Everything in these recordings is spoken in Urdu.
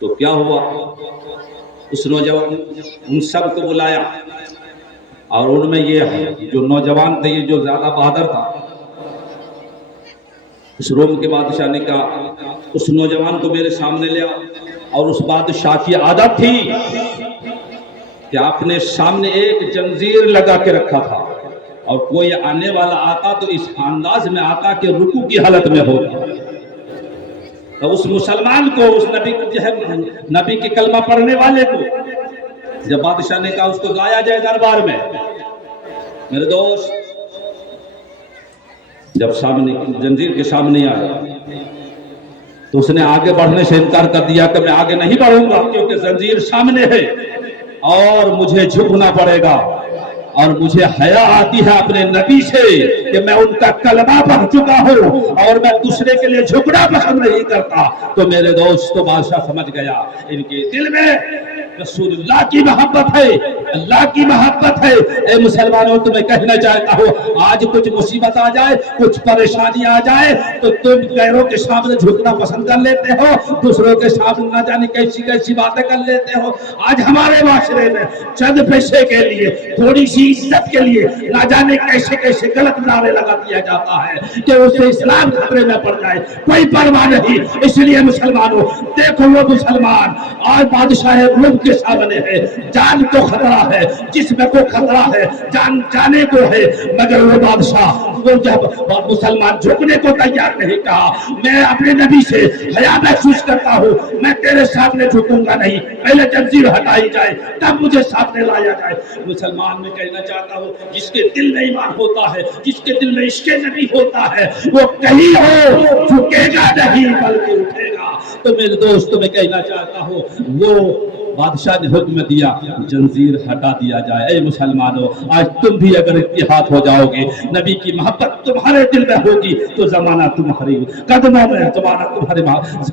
تو کیا ہوا، اس نوجوان ان سب کو بلایا، اور ان میں یہ جو نوجوان تھے، یہ جو زیادہ بہادر تھا، اس روم کے بادشاہ نے کہا اس نوجوان کو میرے سامنے لے آؤ۔ اور اس بادشاہ کی عادت تھی کہ اپنے سامنے ایک زنجیر لگا کے رکھا تھا، اور کوئی آنے والا آتا تو اس انداز میں آتا کہ رکوع کی حالت میں ہوتا۔ تو اس مسلمان کو، اس نبی کو جو ہے نبی کی کلمہ پڑھنے والے کو جب بادشاہ نے کہا اس کو لایا جائے دربار میں، میرے دوست جب سامنے زنجیر کے سامنے آیا تو اس نے آگے بڑھنے سے انکار کر دیا کہ میں آگے نہیں بڑھوں گا، کیونکہ زنجیر سامنے ہے اور مجھے جھکنا پڑے گا، اور مجھے حیا آتی ہے اپنے نبی سے کہ میں ان کا کلمہ پڑھ چکا ہوں اور میں دوسرے کے لیے جھکنا پسند نہیں کرتا۔ تو میرے دوست بادشاہ سمجھ گیا ان کے دل میں رسول اللہ کی محبت ہے، اللہ کی محبت ہے۔ اے مسلمانوں، تمہیں کہنا چاہتا ہوں آج کچھ مصیبت آ جائے، کچھ پریشانی آ جائے تو تم غیروں کے سامنے جھکنا پسند کر لیتے ہو، دوسروں کے سامنے نہ جانے کیسی کیسی باتیں کر لیتے ہو۔ آج ہمارے معاشرے میں چند پیسے کے لیے، تھوڑی سی عزت کے لیے نہ جانے کیسے کیسے غلط نعرے لگا دیا جاتا ہے کہ اس سے اسلام خطرے میں پڑ جائے، کوئی پرواہ نہیں۔ اس لیے مسلمانوں دیکھو، وہ مسلمان آج بادشاہ روم کے سامنے ہے، جان کو خطرہ ہے، جسم کو خطرہ ہے، جان جانے کو ہے، مگر وہ بادشاہ وہ جب مسلمان جھکنے کو تیار نہیں کہا، میں اپنے نبی سے حیا محسوس کرتا ہوں، میں تیرے سامنے جھکوں گا نہیں، پہلے زنجیر ہٹائی جائے تب مجھے سامنے لایا جائے۔ مسلمان میں کہنا چاہتا ہوں جس کے دل میں ایمان ہوتا ہے، جس کے دل میں عشق نبی ہوتا ہے، وہ کہیں ہو جھکے گا نہیں بلکہ اٹھے گا۔ تو میرے دوستوں میں کہنا چاہتا ہوں وہ بادشاہ نے حکم دیا زنجیر ہٹا دیا جائے۔ اے مسلمانوں، آج تم بھی اگر اتحاد ہو جاؤ گے، نبی کی محبت تمہارے دل میں ہوگی تو زمانہ تمہاری قدموں میں، زمانہ تمہارے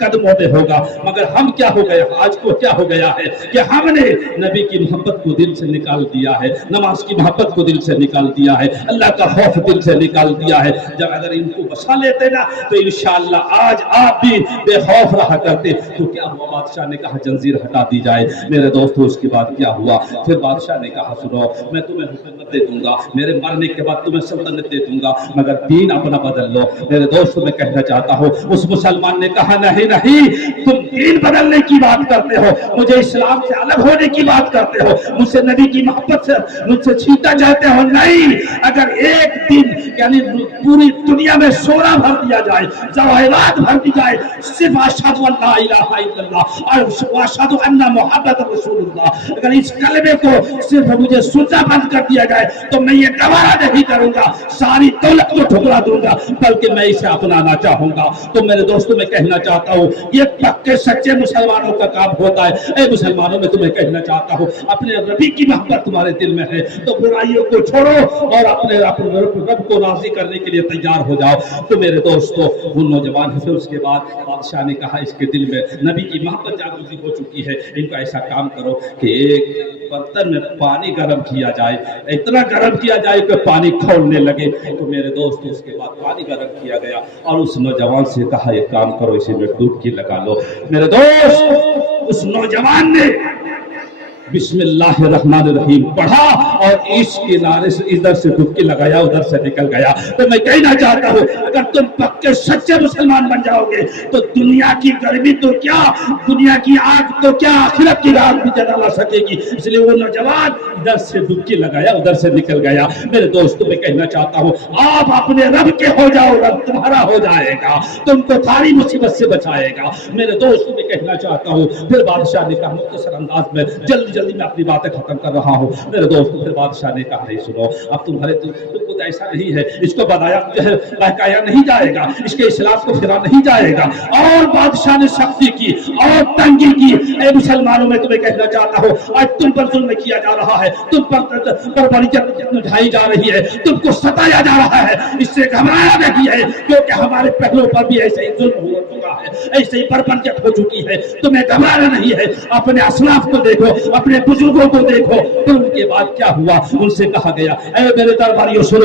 قدموں میں ہوگا۔ مگر ہم کیا ہو گیا، آج کو کیا ہو گیا ہے کہ ہم نے نبی کی محبت کو دل سے نکال دیا ہے، نماز کی محبت کو دل سے نکال دیا ہے، اللہ کا خوف دل سے نکال دیا ہے۔ جب اگر ان کو بسا لیتے نا تو انشاءاللہ آج آپ بھی بے خوف رہا کرتے۔ تو کیا ہوا، بادشاہ نے کہا زنجیر ہٹا دی جائے۔ میرے دوستو اس کے بعد کیا ہوا، پھر بادشاہ نے کہا سنو، میں تمہیں حکومت دے دوں گا، میرے مرنے کے بعد تمہیں سلطنت دے دوں گا، مگر دین اپنا بدل لو۔ میرے دوستو میں کہنا چاہتا ہوں اس مسلمان نے کہا نہیں نہیں، تم دین بدلنے کی بات کرتے ہو، مجھے اسلام سے الگ ہونے کی بات کرتے ہو، مجھ سے نبی کی محبت سے مجھ سے چھیٹا جاتے ہو۔ نہیں، اگر ایک دن یعنی پوری دنیا میں سونا بھر دیا جائے، جواہرات بھر دی جائے، صرف اشہد ان لا الہ الا اللہ اور اشہد ان محمد رسول اللہ، اگر اس کلمے کو صرف مجھے سننا بند کر دیا جائے تو میں یہ گوارا نہیں کروں گا، ساری دولت کو ٹھکرا دوں گا، بلکہ میں اسے اپنانا چاہوں گا۔ تو میرے دوستوں میں کہنا چاہتا ہوں یہ پکے سچے مسلمانوں کا کام ہوتا ہے۔ اے مسلمانوں، میں تمہیں کہنا چاہتا ہوں اپنے ربی کی محبت تمہارے دل میں ہے تو برائیوں کو چھوڑو اور اپنے رب کو راضی کرنے کے لیے تیار ہو جاؤ۔ تو میرے دوستو وہ نوجوان ہے، پھر اس کے بعد بادشاہ نے کہا اس کے دل میں نبی کی محبت جاگزی ہو چکی ہے، ان کا ایسا کام کرو کہ ایک برتن میں پانی گرم کیا جائے، اتنا گرم کیا جائے کہ پانی کھولنے لگے۔ تو میرے دوستو اس کے بعد پانی گرم کیا گیا اور اس نوجوان سے کہا یہ کام کرو، اسے میں ڈبکی لگا لو۔ میرے دوست اس نوجوان نے بسم اللہ الرحمن الرحیم پڑھا اور اس کنارے سے ادھر سے ڈبکی لگایا، ادھر سے نکل گیا۔ تو میں کہنا چاہتا ہوں اگر تم پکے سچے مسلمان بن جاؤ گے تو دنیا کی گرمی تو کیا، دنیا کی آگ تو کیا، آخرت کی آگ بھی جلا لا سکے گی۔ اس لیے وہ نوجوان ادھر سے ڈبکی لگایا، ادھر سے نکل گیا۔ میرے دوستوں میں کہنا چاہتا ہوں آپ اپنے رب کے ہو جاؤ، رب تمہارا ہو جائے گا، تم کو ساری مصیبت سے بچائے گا۔ میرے دوستوں میں کہنا چاہتا ہوں پھر بادشاہ نے کہا مختصر انداز میں جلدی میں اپنی باتیں ختم کر رہا ہوں۔ میرے دوستو پھر بادشاہ نے کہا نہیں سنو، اب تمہارے تم کو ایسا نہیں ہے، اس کو بتایا بہکایا نہیں جائے گا، اس کے اسلام کو پھرا نہیں جائے گا۔ اور بادشاہ نے سختی کی اور تنگی کی۔ اے مسلمانوں میں تمہیں کہنا چاہتا ہوں آج تم پر ظلم کیا جا رہا ہے، تم پر بڑی جنگ اٹھائی جا رہی ہے، تم کو ستایا جا رہا ہے، اس سے گھبرایا نہیں ہے کیونکہ ہمارے پہلوں پر بھی ایسے ہی ظلم ہو چکا ہے، ایسے ہی بربریت ہو چکی ہے۔ تمہیں گھبرانا نہیں ہے، اپنے اسلاف کو دیکھو، اپنے بزرگوں کو دیکھو۔ پھر ان کے بعد کیا ہوا، ان سے کہا گیا اے میرے درباریوں سنو،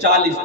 40